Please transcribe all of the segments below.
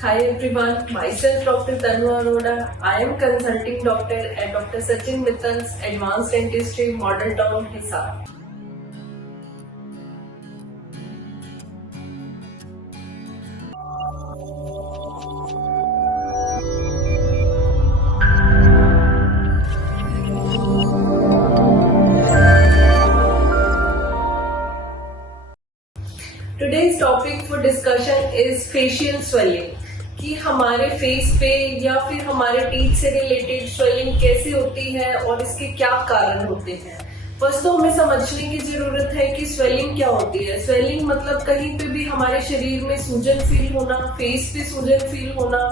Hi everyone, myself Dr. Tanu Arora. I am consulting doctor at Dr. Sachin Mittal's Advanced Dentistry, Model Town, Hisar. Today's topic for discussion is facial swelling. कि हमारे face पे या फिर हमारे teeth से related swelling कैसे होती है और इसके क्या कारण होते हैं। फर्स्ट तो हमें समझने की जरूरत है कि स्वेलिंग क्या होती है। स्वेलिंग मतलब कहीं पे भी हमारे शरीर में सूजन फील होना, फेस पे सूजन फील होना,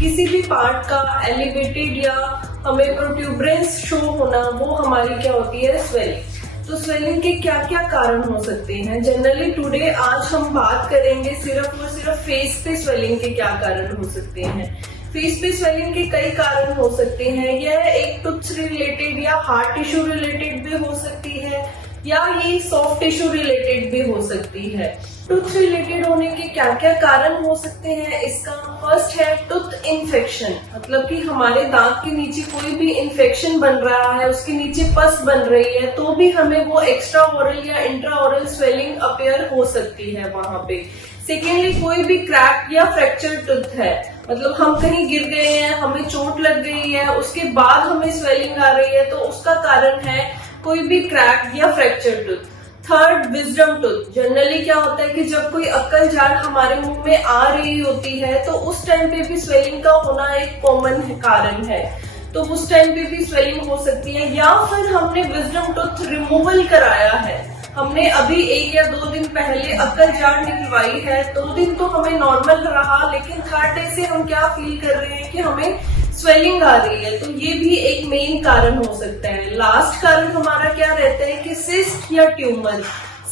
किसी भी पार्ट का एलिवेटेड या हमें प्रोट्यूबरेंस शो होना, वो हमारी क्या होती है, स्वेलिंग। तो स्वेलिंग के क्या क्या कारण हो सकते हैं। जनरली टुडे आज हम बात करेंगे सिर्फ और सिर्फ फेस पे स्वेलिंग के क्या कारण हो सकते हैं। फेस पे स्वेलिंग के कई कारण हो सकते हैं। यह एक टूथ से रिलेटेड या हार्ट टिश्यू रिलेटेड भी हो सकती है या ये सॉफ्ट टिश्यू रिलेटेड भी हो सकती है। टूथ रिलेटेड होने के क्या क्या कारण हो सकते हैं, इसका फर्स्ट है टूथ इन्फेक्शन। मतलब कि हमारे दांत के नीचे कोई भी इन्फेक्शन बन रहा है, उसके नीचे पस बन रही है, तो भी हमें वो एक्स्ट्रा ओरल या इंट्रा ओरल स्वेलिंग अपेयर हो सकती है वहां पे। सेकेंडली, कोई भी क्रैक या फ्रैक्चर टूथ है, मतलब हम कहीं गिर गए हैं, हमें चोट लग गई है, उसके बाद हमें स्वेलिंग आ रही है, तो उसका कारण है कोई भी क्रैक या fracture tooth. Third, wisdom tooth. Generally क्या होता है कि जब कोई अक्ल जान हमारे मुंह में आ रही होती है तो उस टाइम पे भी स्वेलिंग का होना एक कॉमन कारण है, तो उस टाइम पे भी स्वेलिंग हो सकती है। या फिर हमने विजडम टूथ रिमूवल कराया है, हमने अभी 1 या 2 दिन पहले अक्ल जान निकलवाई है, 2 दिन तो हमें नॉर्मल रहा, लेकिन थर्ड डे से हम क्या फील कर रहे हैं कि हमें स्वेलिंग आ रही है, तो ये भी एक मेन कारण हो सकता है। लास्ट कारण हमारा क्या रहता है कि सिस्ट या ट्यूमर।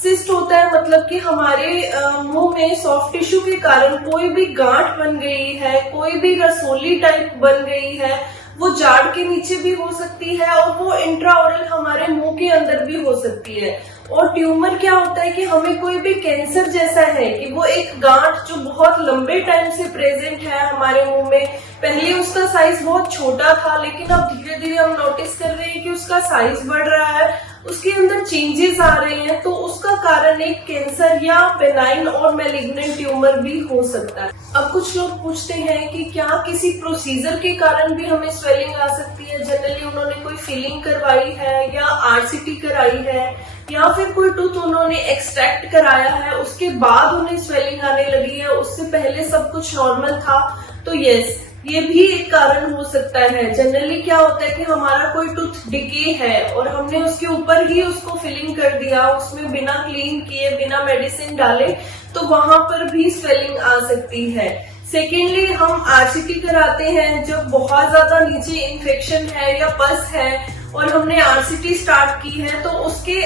सिस्ट होता है मतलब कि हमारे मुंह में सॉफ्ट टिश्यू के कारण कोई भी गांठ बन गई है, कोई भी रसोली टाइप बन गई है, वो जाड़ के नीचे भी हो सकती है और वो इंट्राओरल हमारे मुंह के अंदर भी हो सकती है। और ट्यूमर क्या होता है कि हमें कोई भी कैंसर जैसा है कि वो एक गांठ जो बहुत लंबे टाइम से प्रेजेंट है हमारे मुंह में, पहले उसका साइज बहुत छोटा था, लेकिन अब धीरे धीरे हम नोटिस कर रहे हैं कि उसका साइज बढ़ रहा है, उसके अंदर चेंजेस आ रहे हैं, तो उसका कारण एक कैंसर या बेनाइन और मैलिग्नेंट ट्यूमर भी हो सकता है। अब कुछ लोग पूछते हैं कि क्या किसी प्रोसीजर के कारण भी हमें स्वेलिंग आ सकती है। जनरली उन्होंने कोई फिलिंग करवाई है या आरसीटी कराई है या फिर कोई टूथ उन्होंने एक्सट्रैक्ट कराया है, उसके बाद उन्हें स्वेलिंग आने लगी है, उससे पहले सब कुछ नॉर्मल था, तो यस, ये भी एक कारण हो सकता है। जनरली क्या होता है कि हमारा कोई टूथ डिके है और हमने उसके ऊपर ही उसको फिलिंग कर दिया, उसमें बिना क्लीन किए, बिना मेडिसिन डाले, तो वहां पर भी स्वेलिंग आ सकती है। सेकेंडली, हम आरसीटी कराते हैं जब बहुत ज्यादा नीचे इन्फेक्शन है या पस है और हमने आरसीटी स्टार्ट की है, तो उसके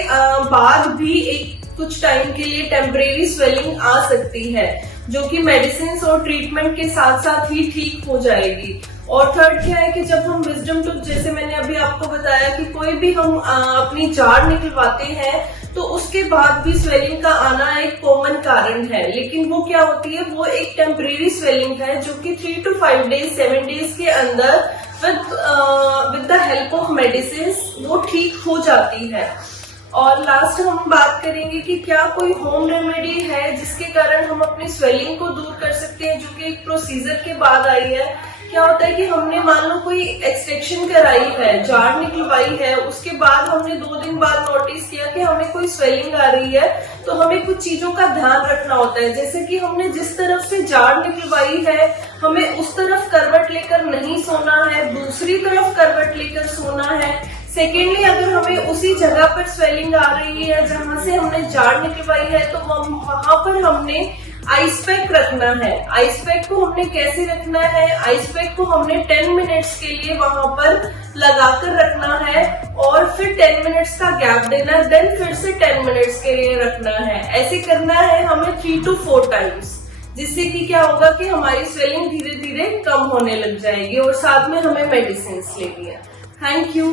बाद भी एक कुछ टाइम के लिए टेम्परेरी स्वेलिंग आ सकती है, जो कि मेडिसिन और ट्रीटमेंट के साथ साथ ही ठीक हो जाएगी। और थर्ड क्या है कि जब हम विजडम टूथ, जैसे मैंने अभी आपको बताया कि कोई भी हम अपनी जाड़ निकलवाते हैं, तो उसके बाद भी स्वेलिंग का आना एक कॉमन कारण है, लेकिन वो क्या होती है, वो एक टेम्परेरी स्वेलिंग है जो कि 3 to 5 डेज 7 डेज के अंदर with the help of medicine वो ठीक हो जाती है। और लास्ट हम बात करेंगे कि क्या कोई होम रेमेडी है जिसके कारण हम अपनी स्वेलिंग को दूर कर सकते हैं, जो कि एक प्रोसीजर के बाद आई है। क्या होता है कि हमने मान लो कोई एक्सट्रैक्शन कराई है, जाड़ निकलवाई है, उसके बाद हमने 2 दिन बाद नोटिस किया कि हमें कोई स्वेलिंग आ रही है, तो हमें कुछ चीजों का ध्यान रखना होता है। जैसे कि हमने जिस तरफ से जाड़ निकलवाई है, हमें उस तरफ करवट लेकर नहीं सोना है, दूसरी तरफ करवट लेकर सोना है। सेकेंडली, अगर हमें उसी जगह पर स्वेलिंग आ रही है जहां से हमने जाड़ निकलवाई है, तो वहां पर हमने आइस पैक रखना है। आइस पैक को हमने कैसे रखना है, आइस पैक को हमने 10 मिनट्स के लिए वहां पर लगाकर रखना है और फिर 10 मिनट्स का गैप देना है, देन फिर से 10 मिनट्स के लिए रखना है। ऐसे करना है हमें 3 to 4 टाइम्स, जिससे कि क्या होगा कि हमारी स्वेलिंग धीरे धीरे कम होने लग जाएगी और साथ में हमें मेडिसिन लेनी है। Thank you.